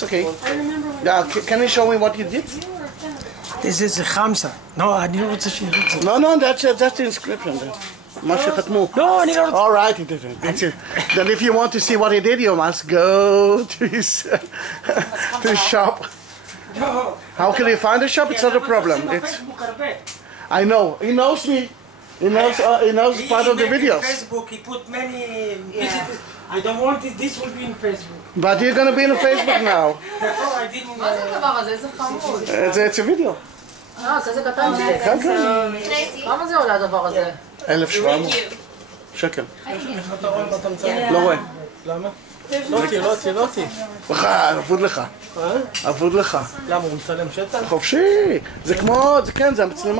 That's okay. Yeah, can you show me what you did? This is a Khamsa. No, I didn't want to see it. No, that's the inscription. מה שחתמו. No, אני לא רוצה. All right, he did it. That's it. Then if you want to see what he did, you must go to his shop. No. How can you find the shop? It's not a problem. I know. He knows me. He knows part of the videos. Facebook, he put many visitors. I don't want it. This will be in Facebook. But you're gonna be in Facebook now. Oh, I didn't. מה זה הדבר הזה? איזה חמוד. It's a video. אז איזה קטן זה. כן, כן. כמה זה עולה הדבר הזה? 1,700 שקל. לא רואה. למה? לא אותי. אבוד לך. אבוד לך. למה, הוא מצלם שטח? חופשי. זה כמו, זה כן, זה המצלמה.